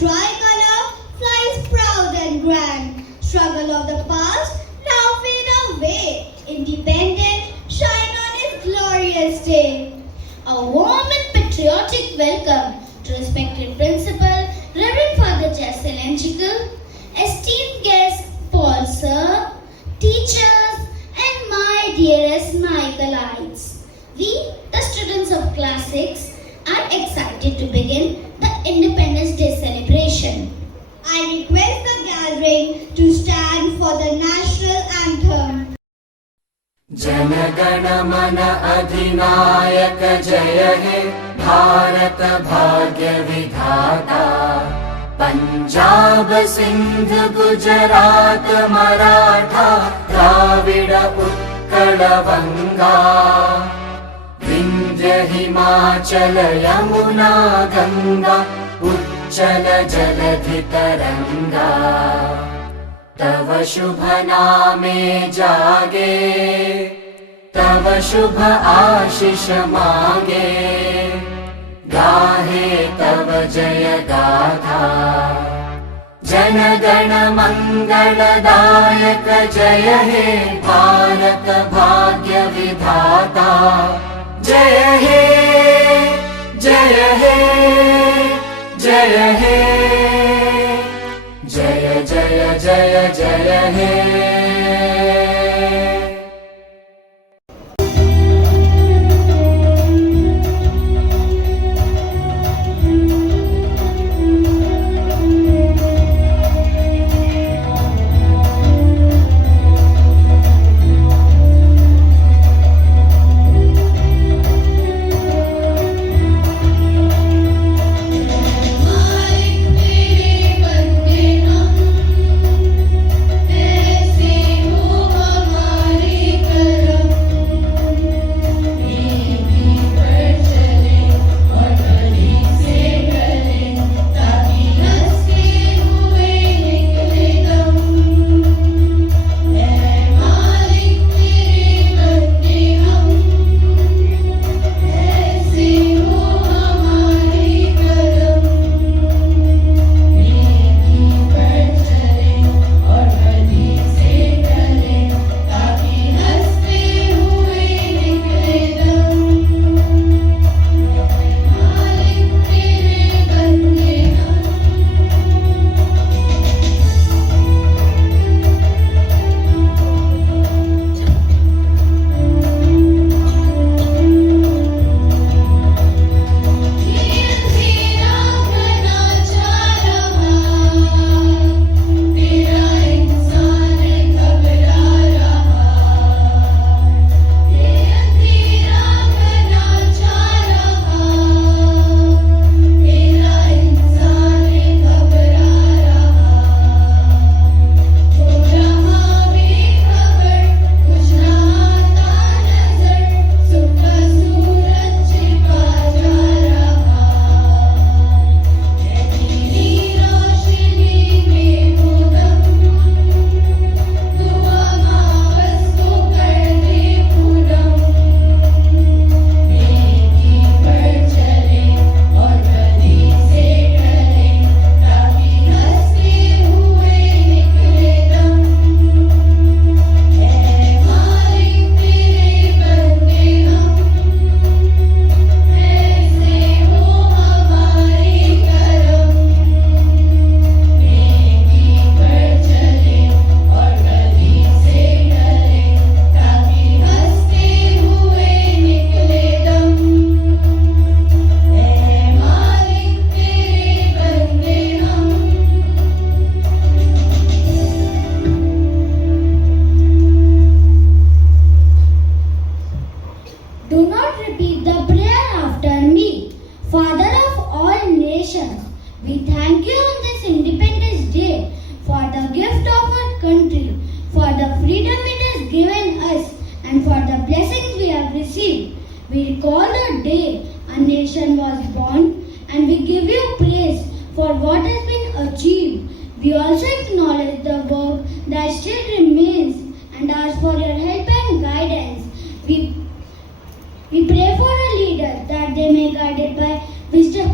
tricolor flies proud and grand. Struggle of the past now fade away. Independent shine on his glorious day. A warm and patriotic welcome to respected Principal, Reverend Father Jessel Enchical, esteemed guests, Paul Sir, teachers, and my dearest Michaelites. We, the students of Class 6, are excited to begin the Independence Day celebration. I request the gathering to stand for the national anthem. जनगण मन अधिनायक जय हे भारत भाग्य विधाता पंजाब सिंध गुजरात मराठा द्राविड उत्कल बंगा विंध्य हिमाचल यमुना गंगा उच्चल जलधि तरंगा तव शुभ नामे जागे तव शुभ आशीष मांगे गाहे तव जय गाथा जन गण मंगलदायक जय हे भारत भाग्य विधाता जय हे जय हे जय हे जय जय जय जय हे We pray for our leaders that they may guided by wisdom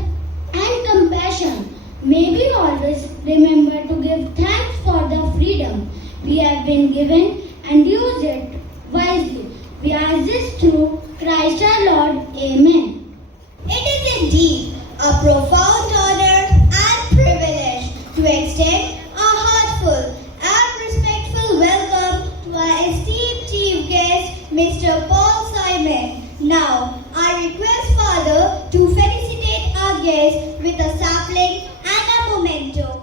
and compassion. May we always remember to give thanks for the freedom we have been given and use it wisely. We ask this through Christ our Lord. Amen. It is indeed a profound honor and privilege to extend a heartful and respectful welcome to our esteemed chief guest, Mr. Paul Simon. Now, I request Father to felicitate our guest with a sapling and a memento.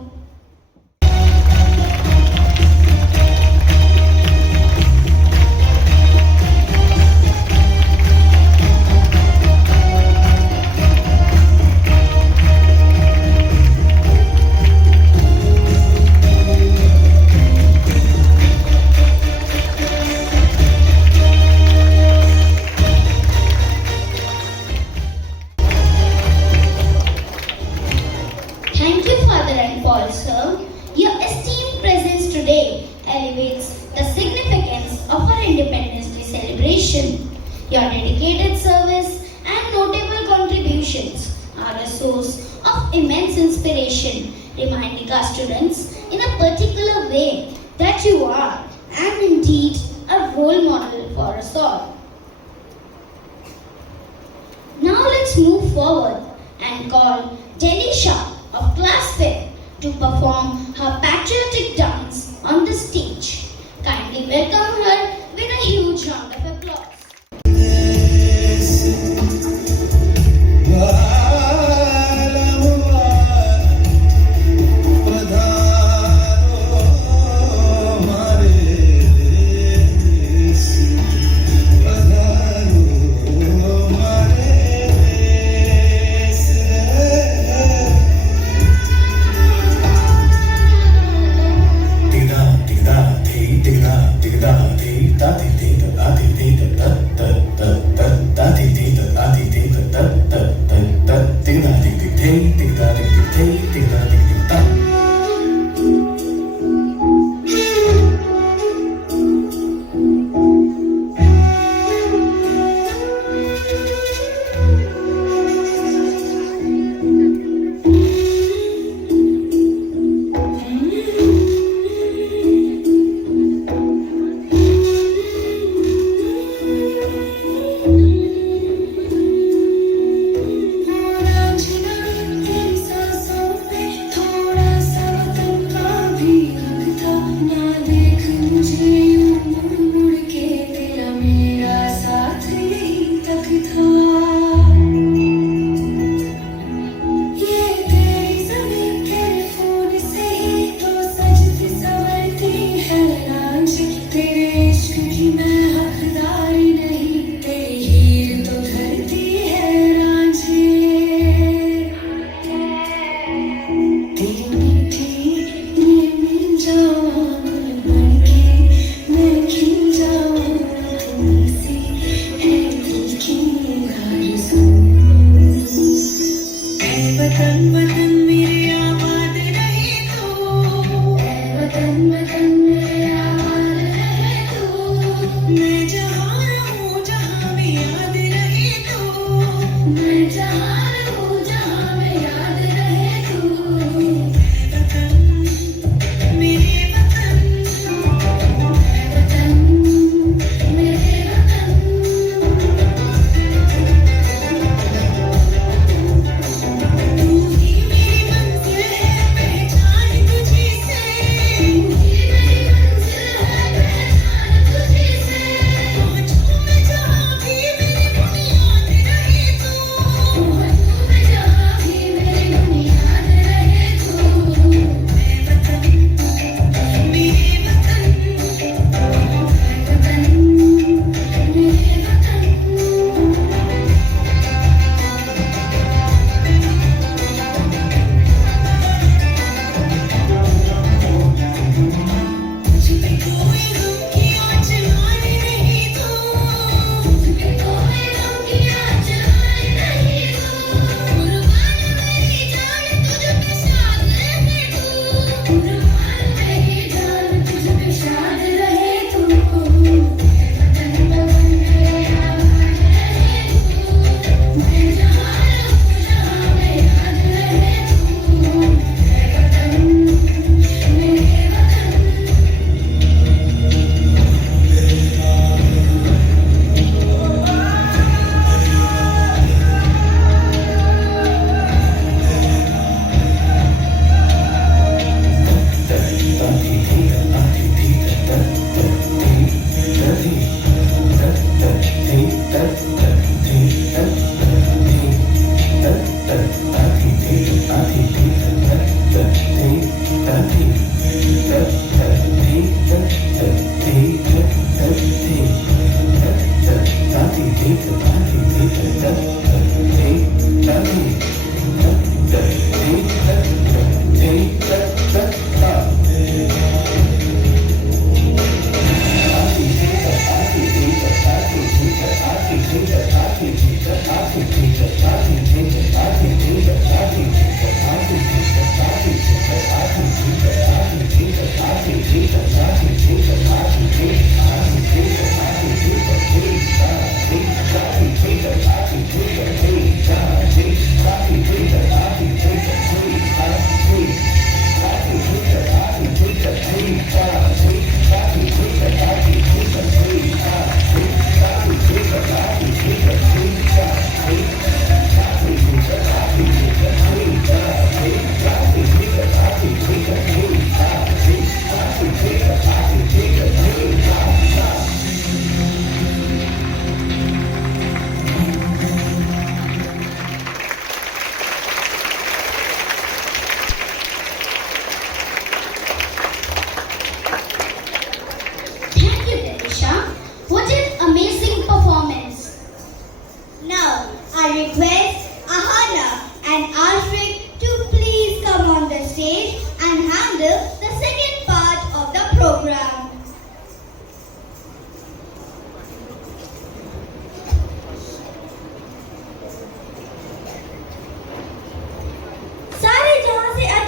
Thank you, Father and Paul, sir. Your esteemed presence today elevates the significance of our Independence Day celebration. Your dedicated service and notable contributions are a source of immense inspiration, reminding our students in a particular way that you are, and indeed, a role model for us all. Now let's move forward and call Denisha of Class 5 to perform her patriotic dance on the stage. Kindly welcome her with a huge round of applause.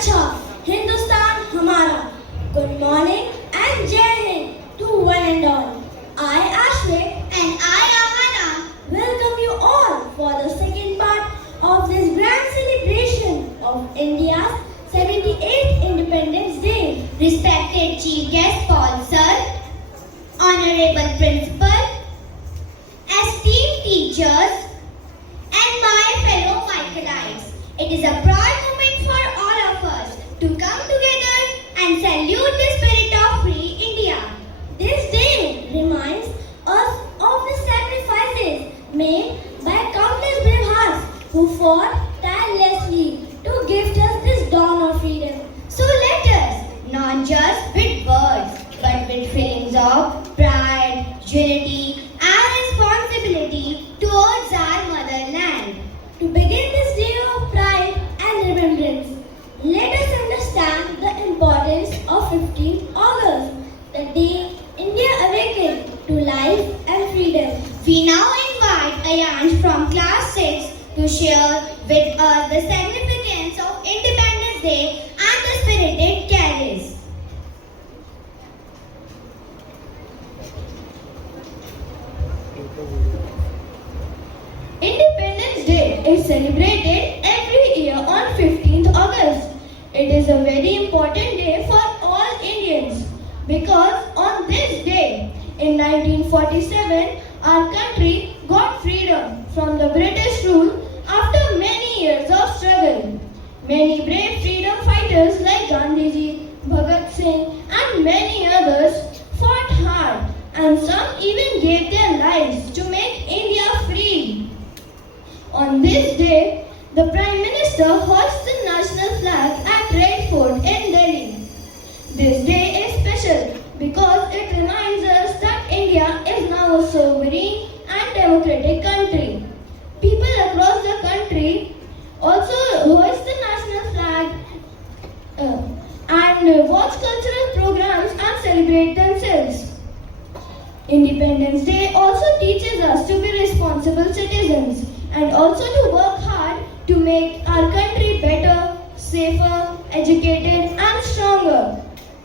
अच्छा, Hindustan हमारा. Good morning and Jai Hind to one and all. I Ashwin and I Ahana welcome you all for the second part of this grand celebration of India's 78th Independence Day. Respected Chief Guest Sponsor, Honorable Principal, esteemed teachers, and my fellow Michaelites. It is a proud moment for all of us to come together and salute the spirit of free India. This day reminds us of the sacrifices made by countless brave hearts who fought tirelessly to gift us this dawn of freedom. So let us, not just with words, but with feelings of pride, unity, and responsibility towards our motherland. To begin this day of pride and remembrance, let us understand the importance of 15th August, the day India awakened to life and freedom. We now invite Ayansh from class 6 to share with us the significance of Independence Day and the spirit it carries. Independence Day is celebrated every year on 15th August. It is a very important day for all Indians because on this day in 1947 our country got freedom from the British rule after many years of struggle. Many brave freedom fighters like Gandhiji, Bhagat Singh and many others fought hard and some even gave their lives to make India free. On this day, the Prime Minister hoists the national flag at Red Fort in Delhi. This day is special because it reminds us that India is now a sovereign and democratic country. People across the country also hoist the national flag and watch cultural programs and celebrate themselves. Independence Day also teaches us to be responsible citizens and also to work hard to make our country better, safer, educated and stronger.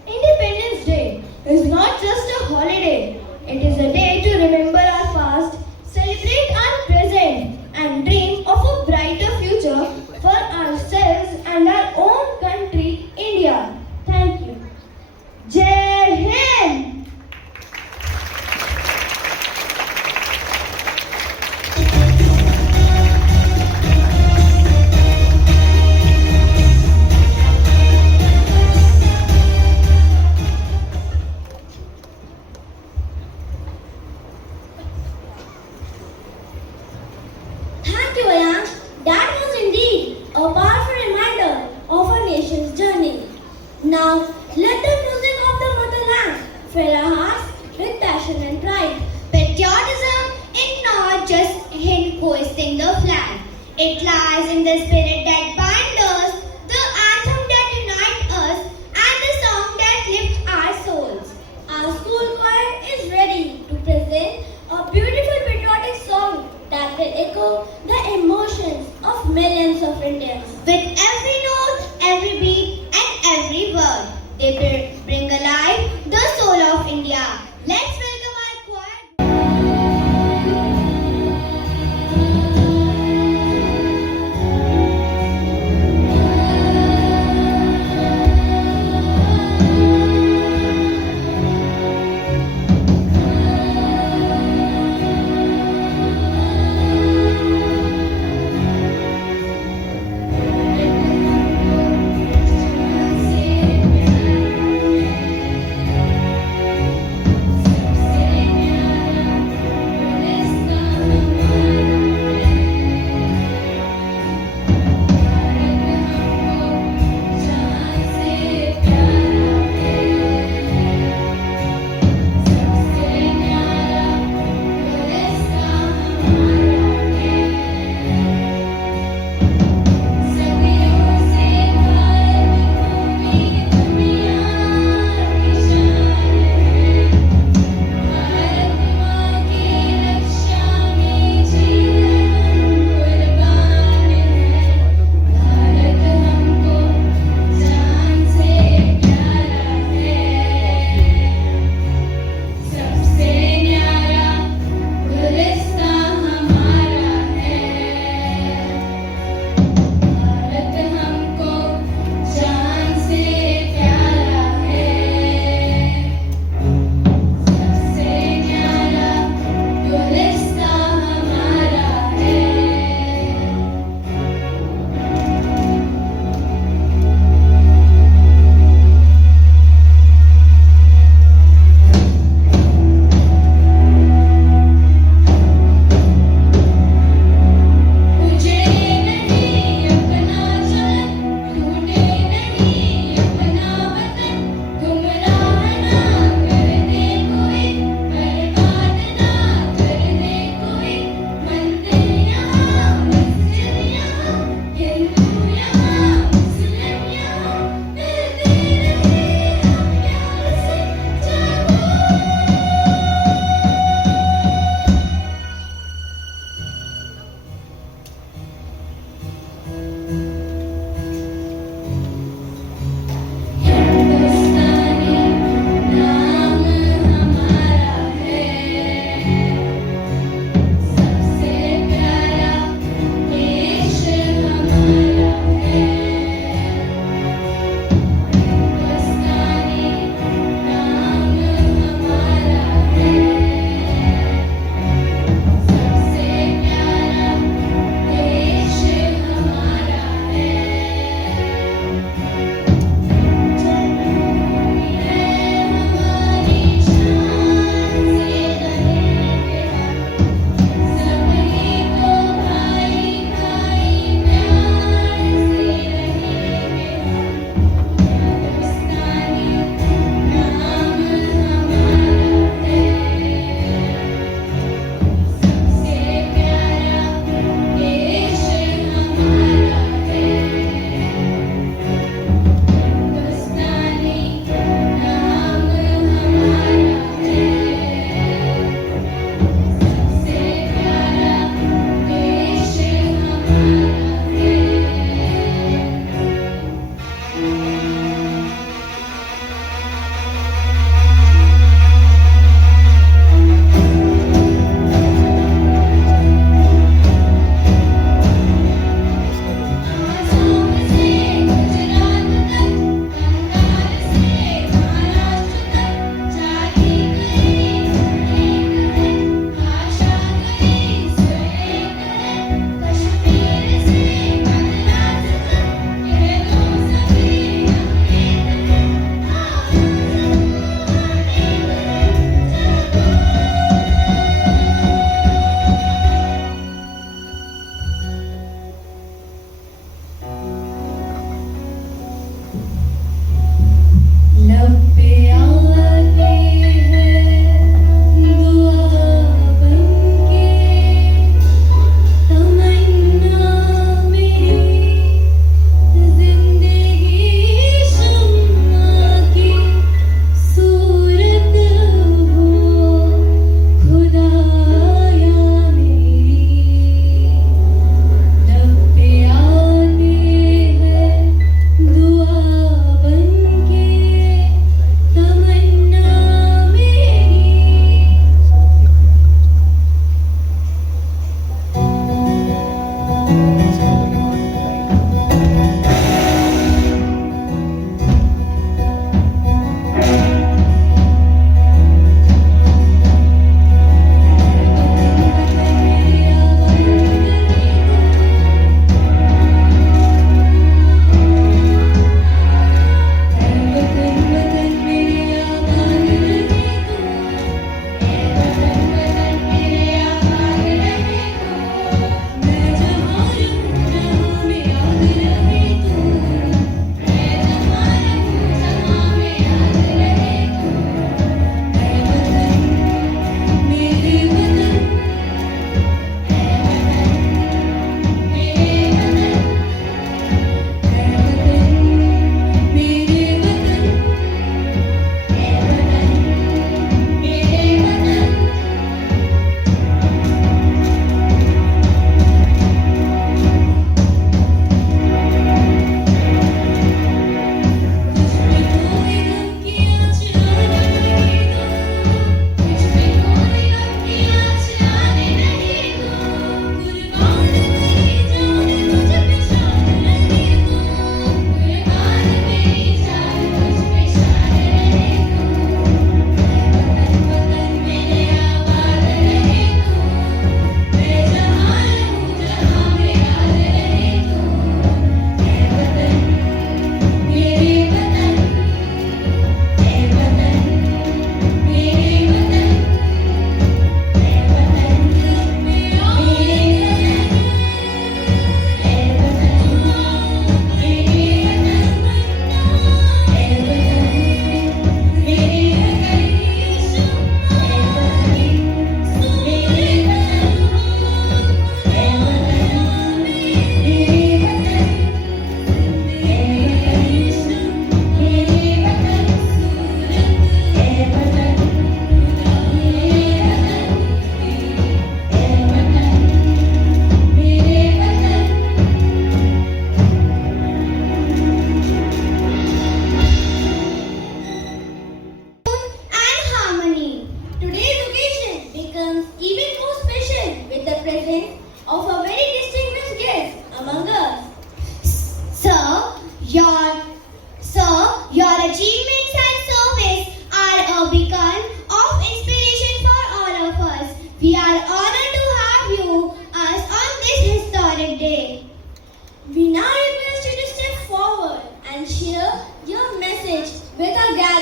Independence Day is not just a holiday, it is a day to remember our past, celebrate our present and dream of a brighter future for ourselves and our own country, India. Thank you. Jai Hind! Thank you, Ayansh. That was indeed a powerful reminder of our nation's journey. Now, let the music of the motherland fill our hearts with passion and pride. Patriotism is not just in hoisting the flag. It lies in the spirit that binds us, the anthem that unites us, and the song that lifts our souls. Our school choir is ready to present a beautiful patriotic song that will echo the emotions of millions of Indians. With every note, every beat, and every word, they bring alive the soul of India. Let's welcome our choir.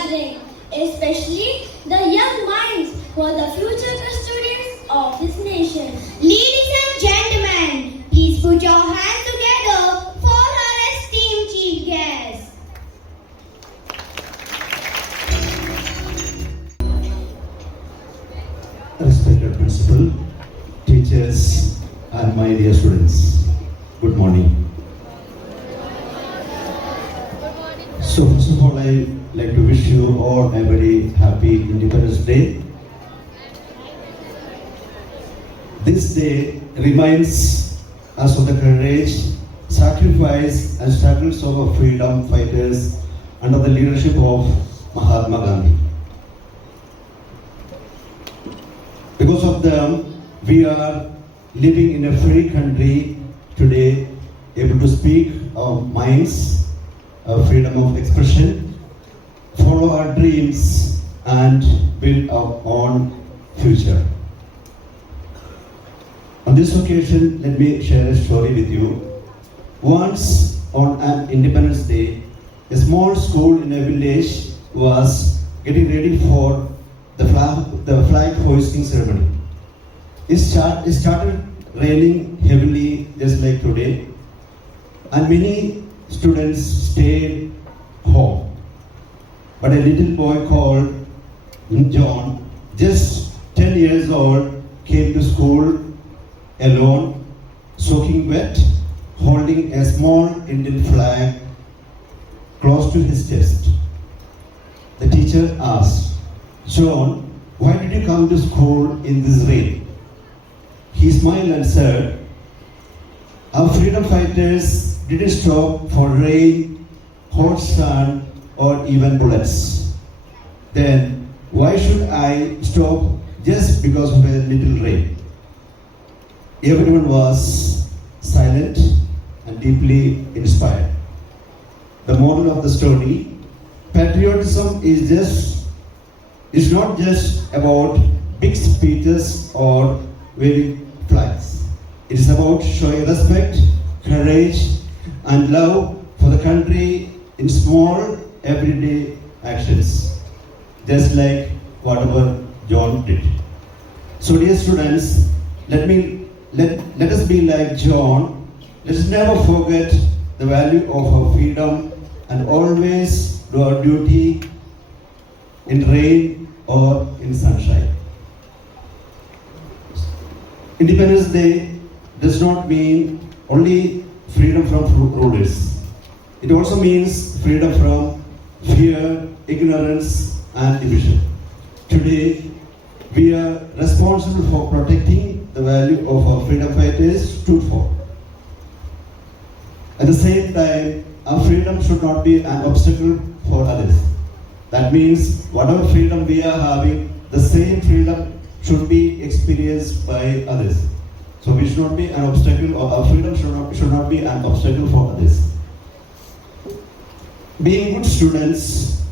gathering, especially the young minds who are the future custodians of this nation. Ladies and gentlemen, please put your hands together for our esteemed chief guest. Respected principal, teachers, and my dear students, good morning. So first of all, I like to wish you all a very happy Independence Day. This day reminds us of the courage, sacrifice, and struggles of our freedom fighters under the leadership of Mahatma Gandhi. Because of them, we are living in a free country today, able to speak our minds, our freedom of expression, follow our dreams, and build our own future. On this occasion, let me share a story with you. Once on an Independence Day, a small school in a village was getting ready for the flag hoisting ceremony. It started raining heavily just like today, and many students stayed home. But a little boy called John, just 10 years old, came to school alone, soaking wet, holding a small Indian flag close to his chest. The teacher asked, "John, why did you come to school in this rain?" He smiled and said, "Our freedom fighters didn't stop for rain, hot sun, or even bullets. Then why should I stop just because of a little rain?" Everyone was silent and deeply inspired. The moral of the story: patriotism is not just about big speeches or waving flags. It is about showing respect, courage, and love for the country in small, everyday actions, just like whatever John did. So, dear students, let us be like John. Let us never forget the value of our freedom and always do our duty in rain or in sunshine. Independence Day does not mean only freedom from rulers. It also means freedom from fear, ignorance, and division. Today, we are responsible for protecting the value of our freedom fighters stood for. At the same time, our freedom should not be an obstacle for others. That means whatever freedom we are having, the same freedom should be experienced by others. So we should not be an obstacle, or our freedom should not be an obstacle for others. Being good students,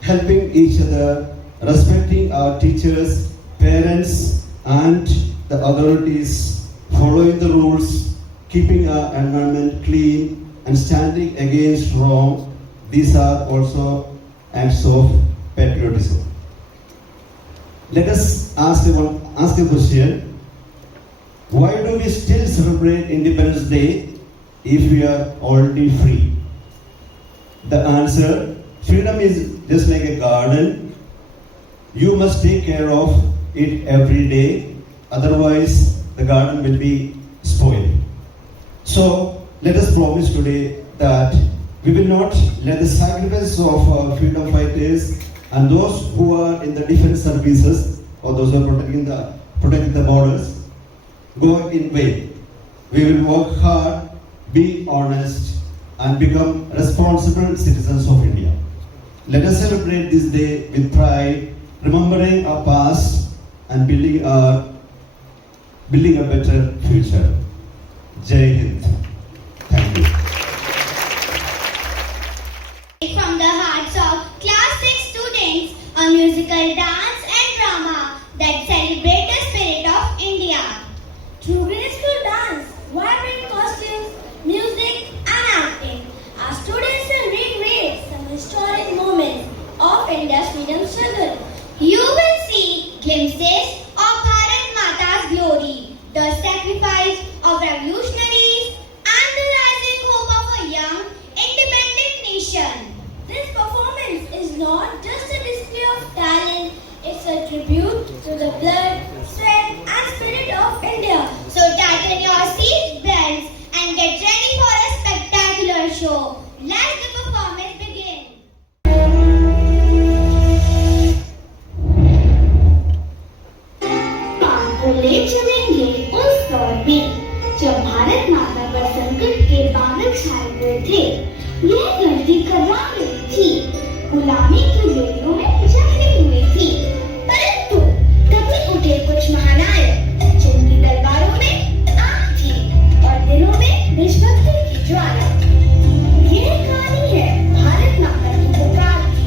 helping each other, respecting our teachers, parents, and the authorities, following the rules, keeping our environment clean, and standing against wrong, these are also acts of patriotism. Let us ask a question. Why do we still celebrate Independence Day if we are already free? The answer: freedom is just like a garden. You must take care of it every day, otherwise the garden will be spoiled. So let us promise today that we will not let the sacrifice of our freedom fighters and those who are in the defense services or those who are protecting the borders go in vain. We will work hard, be honest, and become responsible citizens of India. Let us celebrate this day with pride, remembering our past and building a better future. Jai Hind. Thank you. From the hearts of Class 6 students, a musical dance and drama that celebrate the spirit of India. Through graceful dance, vibrant costumes, music and acting, our students will recreate some historic moments of a tribute to the blood, strength and spirit of India. So tighten your seat belts and get ready for a spectacular show. Let the performance begin. आपको ले चलेंगे उस दौर में जब भारत माता पर संकट के बादल छाए हुए थे। यह धरती कर्रा रही थी, गुलामी की बेड़ियों में जकड़ी हुई थी। परंतु तभी उठे कुछ महानायक जिनकी दरबारों में आग थी और दिलों में देशभक्ति की ज्वाला। यह कहानी है भारत माता की पुकार की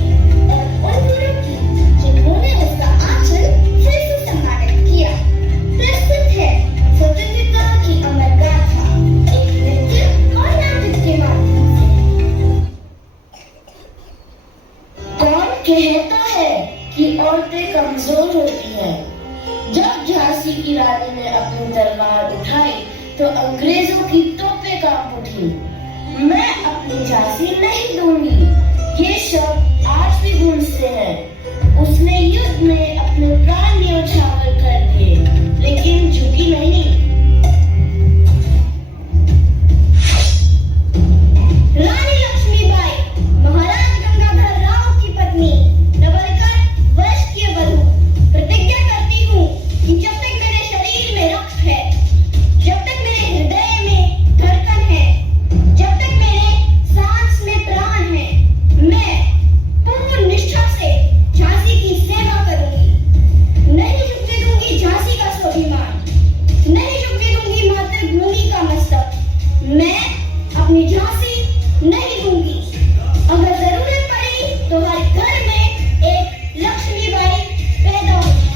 और उन वीरों की जिन्होंने उसका आंचल फिर से सम्मानित किया। प्रस्तुत है स्वतंत्रता की अमर गाथा एक नृत्य और नाटक के माध्यम से। कौन कहता है कि औरतें कमजोर होती हैं? जब झांसी की रानी ने अपनी तलवार उठाई तो अंग्रेजों की तोपें कांप उठी। मैं अपनी झांसी नहीं दूंगी, ये शब्द आज भी गूंजते हैं। उसने युद्ध में अपने प्राण न्यौछावर कर दिए, लेकिन झुकी नहीं। रानी लक्ष्मीबाई महाराज गंगाधर राव की पत्नी, डबलकर वश की वधू, प्रतिज्ञा करती हूँ कि जब तक मेरे शरीर में रक्त है, जब तक मेरे हृदय में धड़कन है, जब तक मेरे सांस में प्राण है, मैं पूर्ण निष्ठा से झांसी की सेवा करूंगी। नहीं झुकने दूंगी झांसी का स्वाभिमान, नहीं झुकने दूंगी मातृभूमि का मस्तक। मैं अपनी झांसी नहीं दूंगी। अगर जरूरत पड़ी तो हर घर में एक लक्ष्मीबाई पैदा होगी।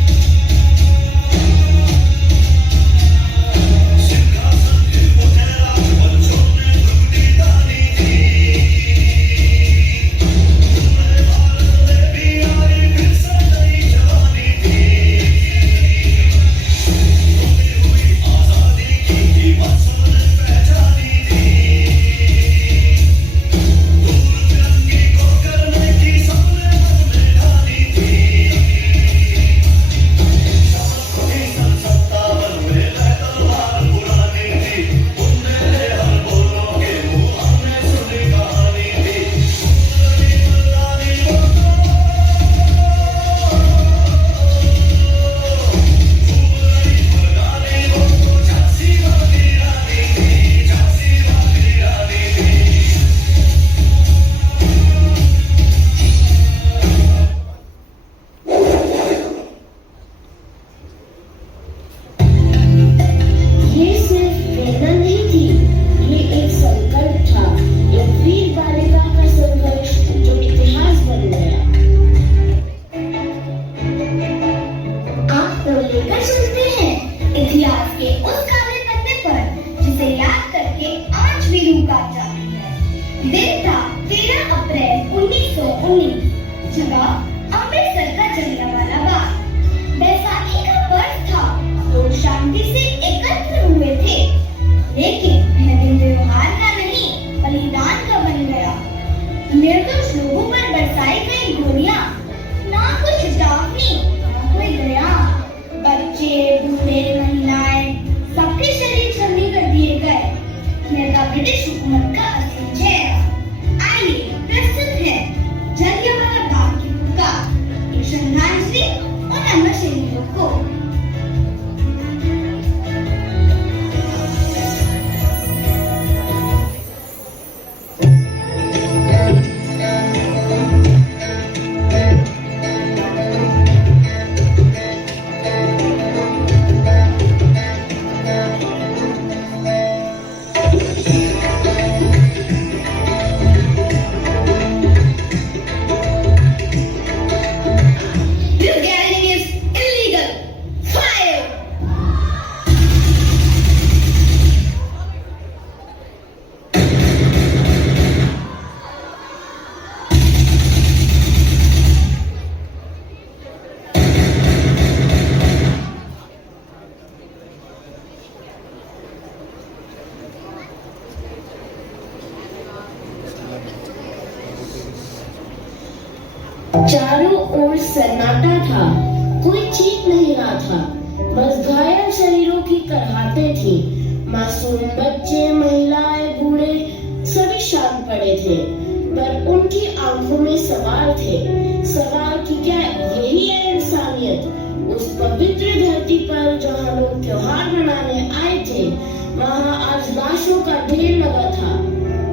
जगह अमृतसर का जलियांवाला बाग। बैसाखी का पर्व था, लोग शांति से एकत्र हुए थे, लेकिन यह दिन त्योहार का नहीं बलिदान का बन गया। निर्दोष लोगों पर बरसाई गई गोलियां, ना कुछ डाकनी ना कोई दया। बच्चे बूढ़े महिलाएं सबके शरीर छलनी कर दिए गए। यह था ब्रिटिश हुकूमत का असली चेहरा। आइए प्रस्तुत है जलियांवाला बाग की पुकार, एक श्रद्धांजलि उन अमर शहीदों को। चारों ओर सन्नाटा था। कोई चीख नहीं रहा था, बस घायल शरीरों की करहाते थी। मासूम बच्चे, महिलाएं, बूढ़े सभी शांत पड़े थे, पर उनकी आंखों में सवाल थे। सवाल कि क्या यही है इंसानियत? उस पवित्र धरती पर जहाँ लोग त्योहार मनाने आए थे, वहाँ आज लाशों का ढेर लगा था।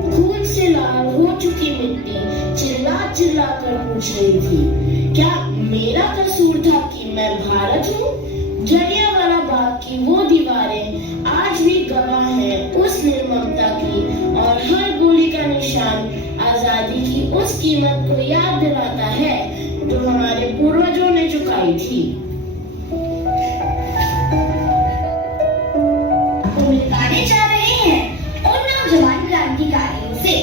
खून से लाल हो चुकी मिट्टी चिल्ला चिल्ला कर पूछ रही थी, क्या मेरा कसूर था कि मैं भारत हूँ? जलियांवाला बाग की वो दीवारें आज भी गवाह हैं उस निर्ममता की, और हर गोली का निशान आजादी की उस कीमत को याद दिलाता है जो हमारे पूर्वजों ने चुकाई थी। मिटाने जा रहे हैं उन नौजवान क्रांतिकारियों से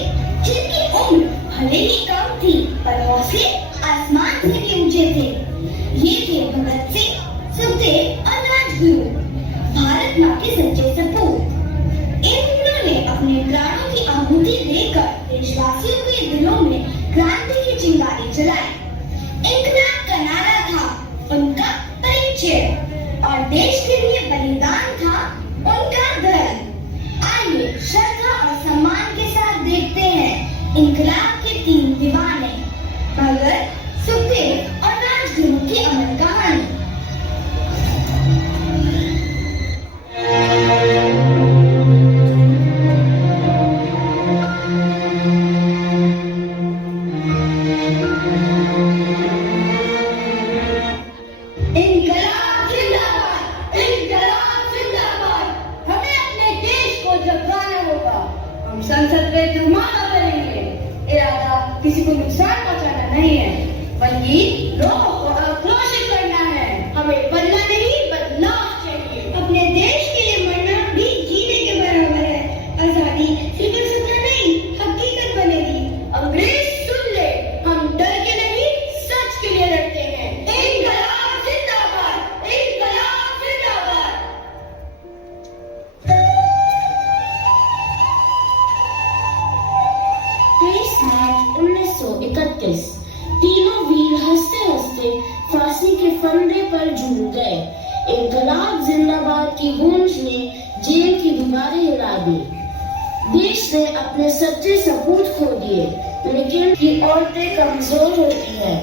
जिनकी उम्र भले ही कम थी पर हौसले आसमान से भी ऊंचे थे। ये थे भगत सिंह, सुखदेव और राजगुरु, भारत माँ के सच्चे सपूत। इन्होंने अपने प्राणों की आहुति देकर देशवासियों के दिलों में क्रांति की चिंगारी जलाई। इनकलाब का नारा था उनका परिचय और देश के लिए बलिदान था उनका धर्म। आइए श्रद्धा और सम्मान के साथ देखते हैं इनकलाब के 3 दीवाने भगत, सुखदेव और राजगुरु की अमर कहानी। इनकलाब जिंदाबाद, इनकलाब जिंदाबाद। हमें अपने देश को जगाना होगा। हम संसद में धमाका करेंगे। इरादा किसी को नुकसान पहुंचाना नहीं है, बल्कि लोगों को आक्रोशित करना है। हमें बदला नहीं, बदलाव चाहिए। अपने देश के लिए मरना भी जीने के बराबर है। आजादी सिर्फ सपना नहीं, हकीकत बनेगी। अंग्रेज सुन ले, हम डर के नहीं, सच के लिए लड़ते हैं। इनकलाब जिंदाबाद, इनकलाब जिंदाबाद। 23 मार्च 1931 तीनों वीर हंसते हंसते फांसी के फंदे पर झूल गए। इनकलाब जिंदाबाद की गूंज ने जेल की दीवारें हिला दी। देश ने अपने सच्चे सपूत खो दिए, लेकिन की औरतें कमजोर होती हैं।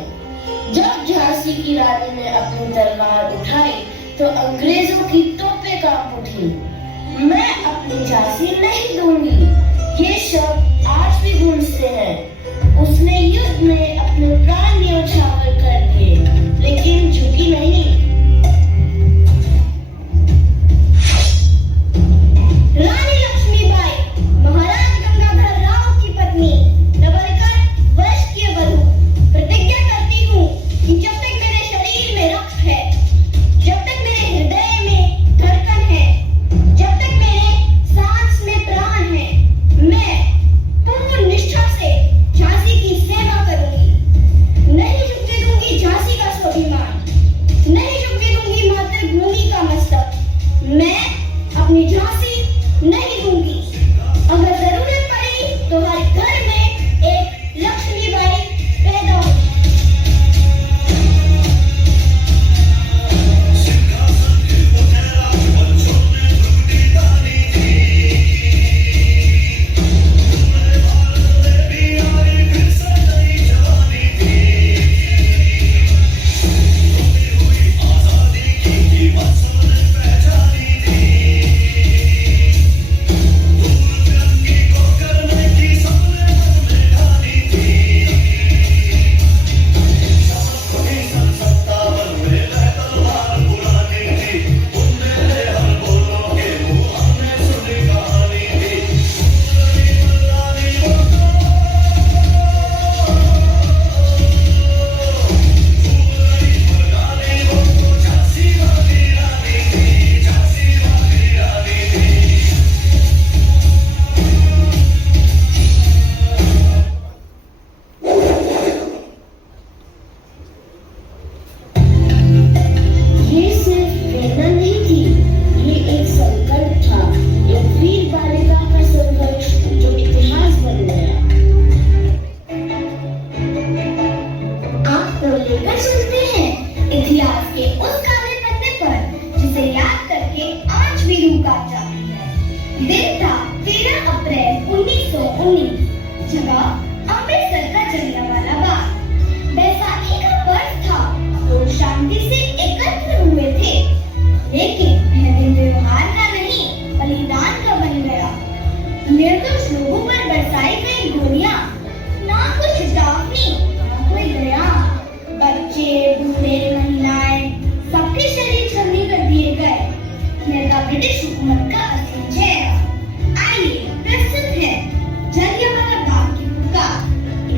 जब झांसी की रानी ने अपनी तलवार उठाई तो अंग्रेजों की तोपें कांप उठी। मैं अपनी झांसी नहीं दूंगी, ये शब्द आज भी गूंजते हैं। उसने युद्ध में अपने प्राण न्यौछावर कर दिए, लेकिन झुकी नहीं। रानी लक्ष्मीबाई, महाराज गंगाधर राव की पत्नी, डबलकर वंश की वधू, प्रतिज्ञा करती हूँ कि जब तक मेरे शरीर में रक्त है, जब तक मेरे हृदय में धड़कन है, जब तक मेरे सांस में प्राण है, मैं पूर्ण निष्ठा से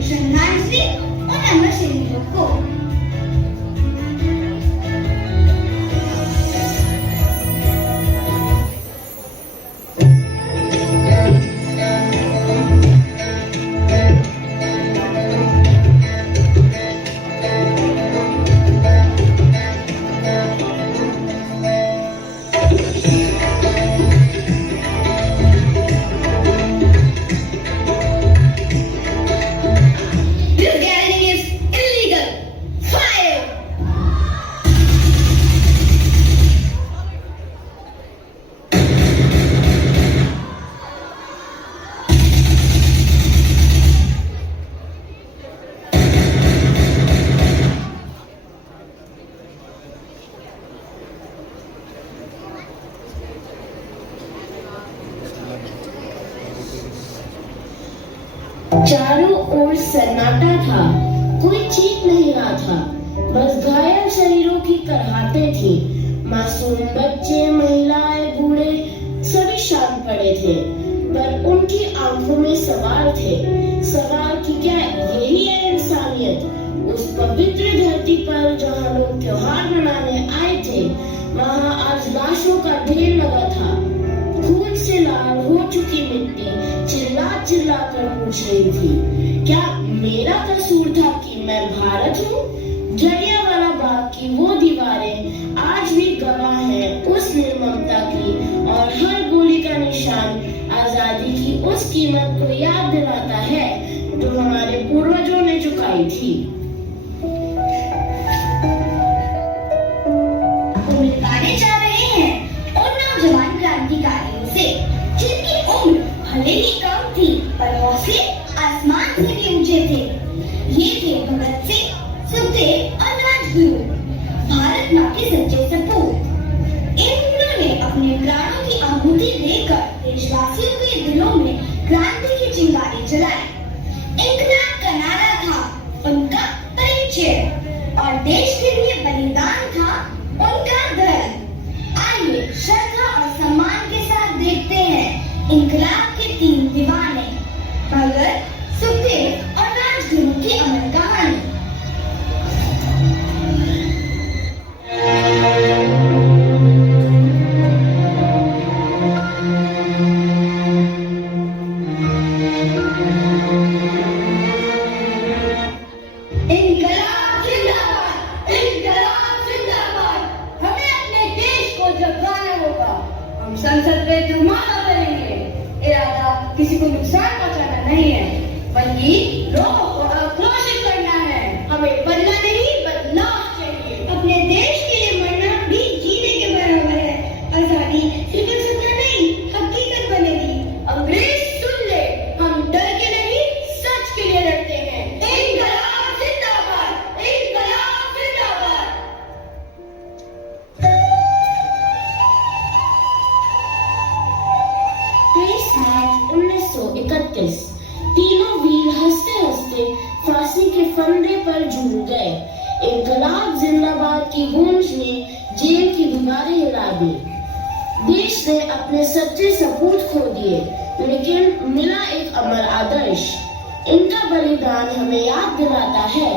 श्रद्धांजलि उन अमर शहीदों को। चारों ओर सन्नाटा था, कोई चीख नहीं रहा था, बस घायल शरीरों की करहाते थी। मासूम बच्चे, महिलाएं, बूढ़े सभी शांत पड़े थे, पर उनकी आंखों में सवाल थे। सवाल कि क्या यही है इंसानियत? उस पवित्र धरती पर जहाँ लोग त्योहार मनाने आए थे, वहाँ आज लाशों का ढेर लगा था। खून से लाल हो चुकी मिट्टी चिल्ला चिल्ला कर पूछ रही थी, क्या मेरा कसूर था कि मैं भारत हूँ? जलियांवाला बाग की वो दीवारें आज भी गवाह हैं उस निर्ममता की, और हर गोली का निशान आजादी की उस कीमत को याद दिलाता है जो हमारे पूर्वजों ने चुकाई थी। मिलवाने जा रहे हैं उन नौजवान क्रांतिकारियों से जिनकी उम्र भले ही कम थी पर हौसले आसमान से भी ऊंचे थे। ये थे भगत सिंह, सुखदेव और राजगुरु, भारत माँ के सच्चे सपूत। इन वीरों ने अपने प्राणों की आहुति देकर देशवासियों के दिलों में क्रांति की चिंगारी जलाई। इंकलाब का नारा था उनका परिचय और देश के लिए बलिदान था उनका धर्म। आइए श्रद्धा और सम्मान के साथ देखते हैं इंकलाब के तीन दीवाने भगत, सुखदेव और राजगुरु की अमर कहानी। संसद में जुर्माना भरेंगे। इरादा किसी को नुकसान पहुंचाना नहीं है, बल्कि लोगों को आक्रोशित करना है। हमें बदला नहीं बदलाव चाहिए। अपने देश के लिए मरना भी जीने के बराबर है। आजादी सिर्फ सपना नहीं हकीकत बनेगी। अंग्रेज सुन ले, हम डर के नहीं सच के लिए लड़ते हैं। इंकलाब जिंदाबाद, इंकलाब जिंदाबाद। 23 मार्च 1931 तीनों वीर हंसते हंसते फांसी के फंदे पर झूल गए। इंकलाब जिंदाबाद की गूंज ने जेल की दीवारें हिला दी। देश ने अपने सच्चे सपूत खो दिए, लेकिन मिला एक अमर आदर्श। इनका बलिदान हमें याद दिलाता है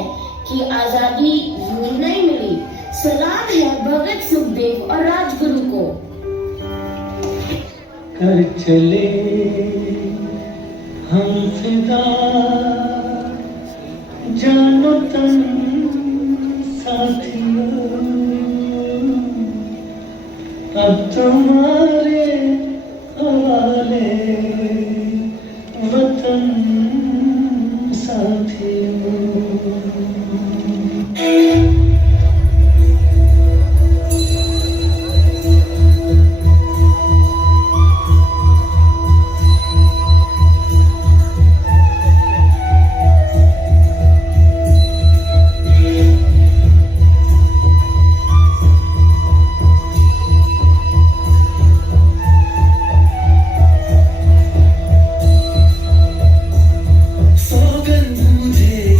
कि आजादी यूं नहीं मिली। सलाम है भगत, सुखदेव और राजगुरु को। कर चले हम फिदा, जानो तन साथियों, अब तुम्हारे हवाले वतन साथियों। सौगंध मुझे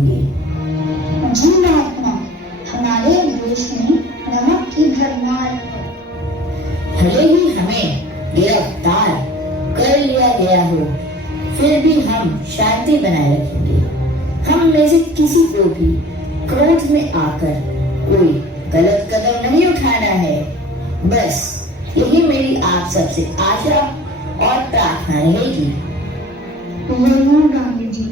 रहेंगे। जी महात्मा, हमारे देश में नमक की भरमार है। भले ही हमें गिरफ्तार कर लिया गया हो, फिर भी हम शांति बनाए रखेंगे। हम में से किसी को भी क्रोध में आकर कोई गलत कदम नहीं उठाना है। बस यही मेरी आप सबसे आशा और प्रार्थना रहेगी। जरूर गांधी जी।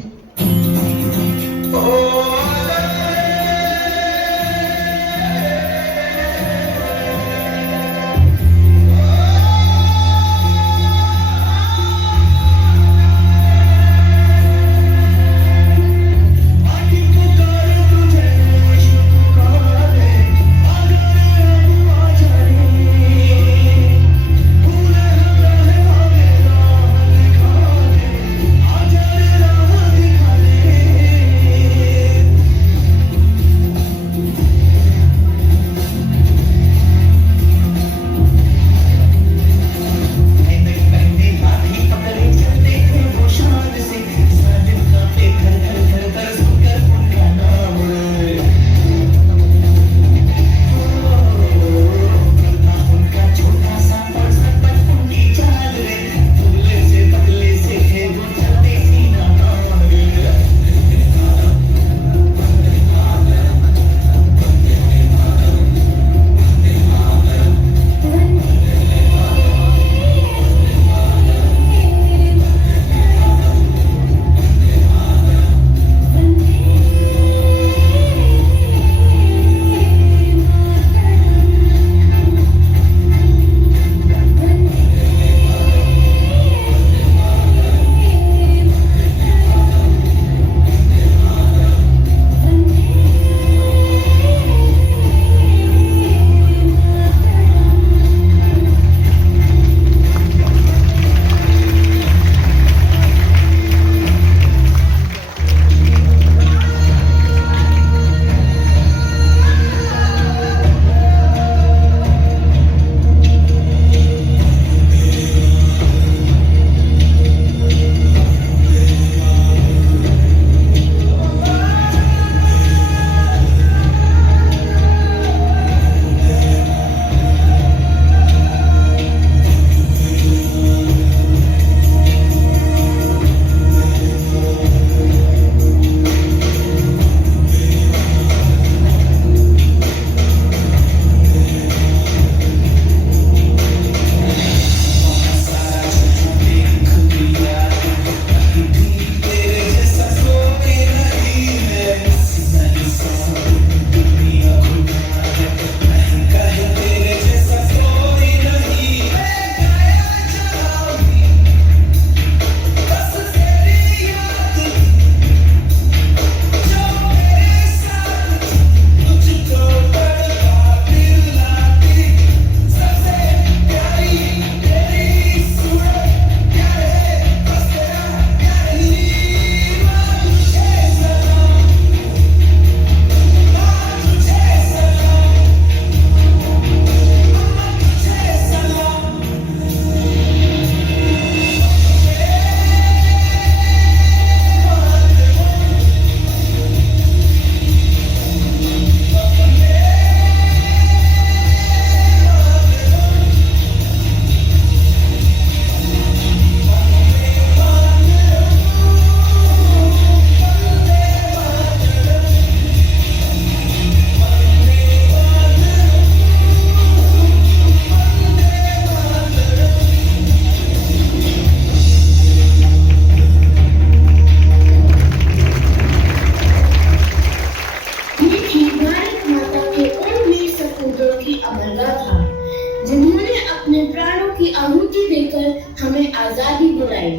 हमें आजादी दिलाई।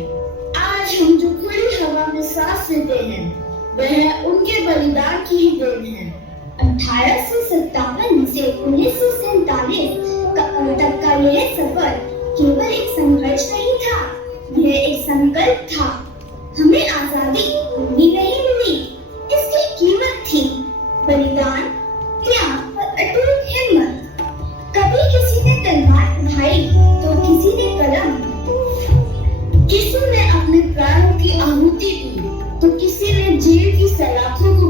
आज हम जो खुली हवा में सांस लेते हैं वह उनके बलिदान की ही देन है। 1857 से 1947 तक का यह सफर केवल एक संघर्ष नहीं था, यह एक संकल्प था। हमें आजादी मिली नहीं मिली, इसकी कीमत थी बलिदान, त्याग और अटूट हिम्मत। कभी किसी ने तलवार उठाई तो किसी ने कलम, किसी ने अपने प्राणों की आहुति दी तो किसी ने जेल की सलाखों को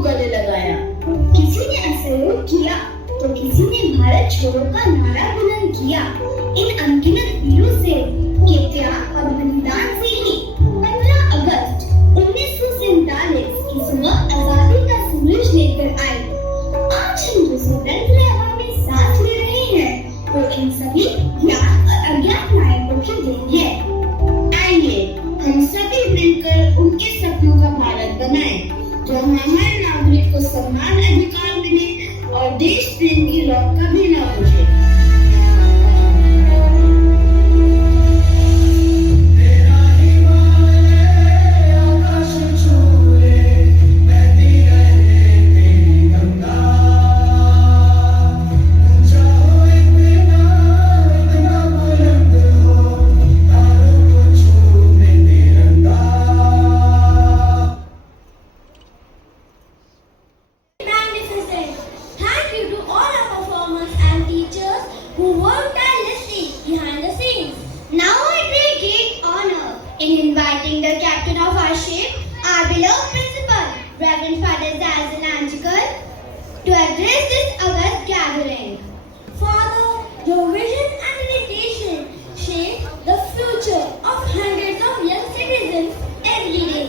का नारा बुलंद किया। इन अनगिनत वीरों से के त्याग और बलिदान से ही 15 अगस्त 1947 की सुबह आजादी का सूरज लेकर आई। आज हम जो स्वतंत्र हवा में सांस ले रहे हैं वो इन सभी ज्ञान और अज्ञात नायकों की देन है। आइए हम सभी मिलकर उनके सपनों का भारत बनाएं, जहाँ हर नागरिक को समान अधिकार मिले और देश प्रेम की लौ कभी न बुझे। Magnificent. Thank you to all our performers and teachers who worked tirelessly behind the scenes. Now I take great honor in inviting the captain of our ship, our beloved principal, Reverend Father Zazan Anjikal, to address this august gathering. Father, your vision and dedication shape the future of hundreds of young citizens every day.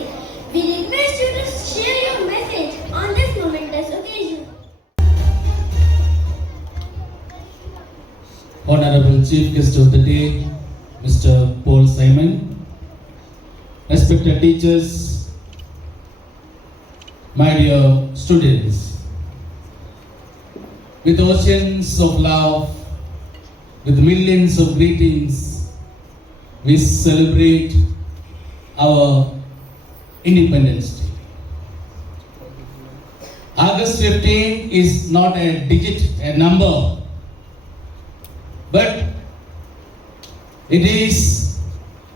We request you to share your message on this momentous occasion. Honorable Chief Guest of the Day, Mr. Paul Simon, respected teachers, my dear students, with oceans of love, with millions of greetings, we celebrate our Independence Day. August 15 is not a digit, a number, but it is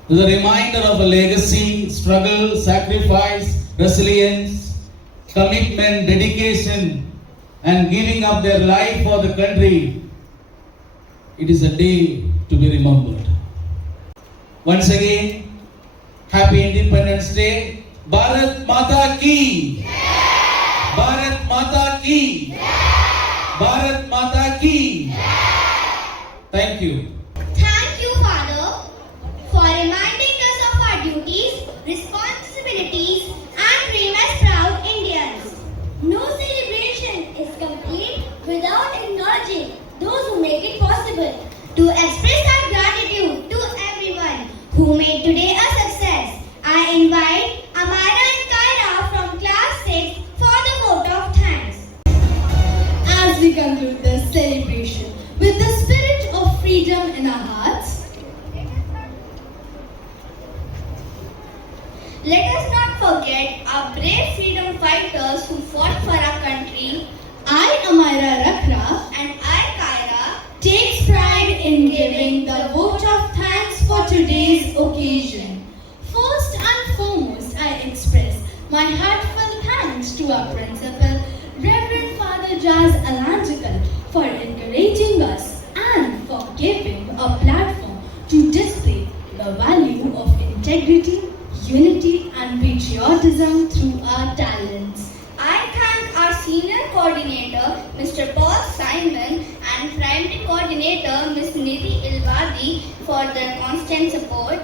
the reminder of a legacy, struggle, sacrifice, resilience, commitment, dedication, and giving up their life for the country. It is a day to be remembered. Once again, Happy Independence Day. Bharat Mata Ki! Bharat Mata Ki! Bharat Mata Ki! Thank you. Thank you, Father, for reminding us of our duties, responsibilities, and dream as proud Indians. No celebration is complete without acknowledging those who make it possible. To express our gratitude to everyone who made today a success, I invite Amara and Kyra from Class 6 for the vote of thanks. As we conclude this celebration with the spirit of freedom in our hearts, let us not forget our brave freedom fighters who fought for our country. I, Amira Rakra, And I, Kyra, takes pride in giving the vote of thanks for today's occasion. First and foremost, I express my heartfelt thanks to our principal, Reverend Father Jazz Alanjikal, for encouraging us and for giving a platform to display the value of integrity, unity, and patriotism through our talents. I thank our senior coordinator, Mr. Paul Simon, and primary coordinator, Ms. Nidhi Ilwadi, for their constant support.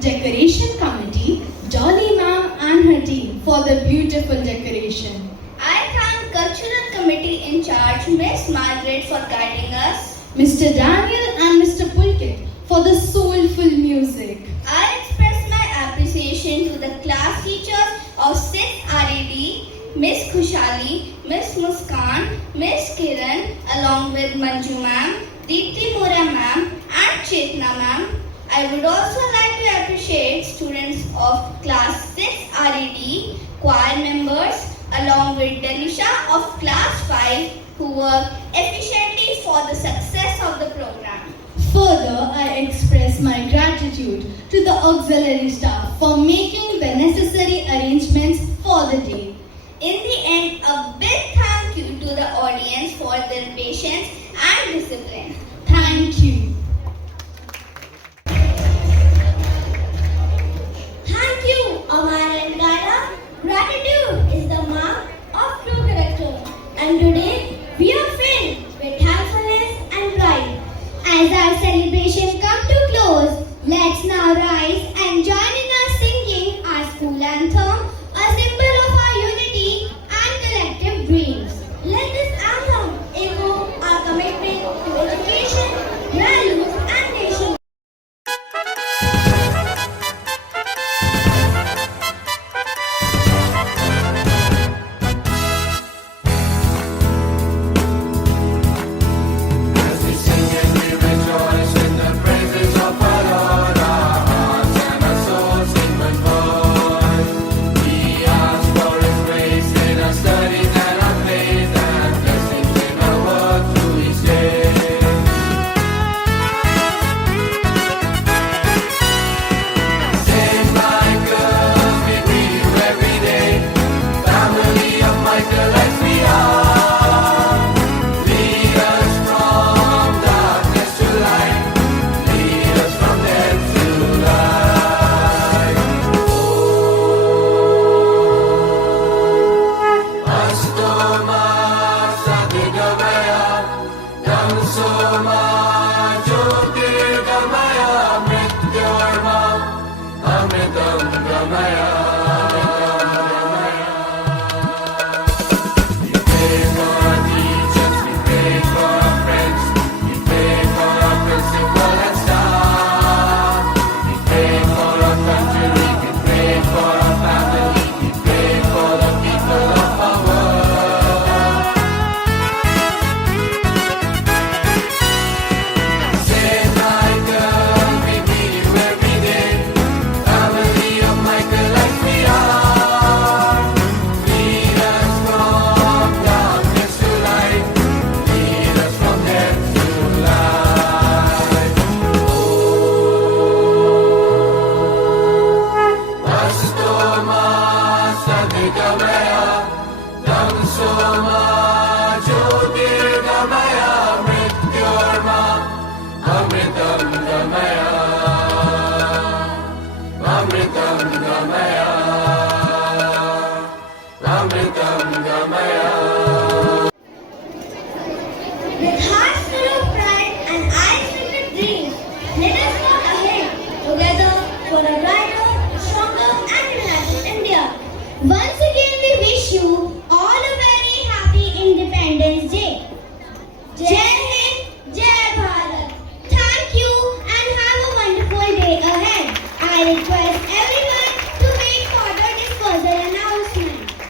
Decoration Committee, Dolly Ma'am and her team for the beautiful decoration. I thank Cultural Committee in charge, Ms. Margaret, for guiding us. Mr. Daniel and Mr. Pulkit for the soulful music. I express my appreciation to the class teachers of 6th RAD, Miss Khushali, Miss Muskan, Miss Kiran, along with Manju ma'am, Deepthi Mora ma'am, and Chetna ma'am. I would also like to appreciate students of class 6 RAD, choir members, along with Denisha of class 5, who work efficiently for the success of the program. Further, I express my gratitude to the auxiliary staff for making the necessary arrangements for the day. In the end, a big thank you to the audience for their patience and discipline. Thank you. Thank you, Amara and Gaia. Gratitude is the mark of true character. And today, we are filled with thankfulness and so much.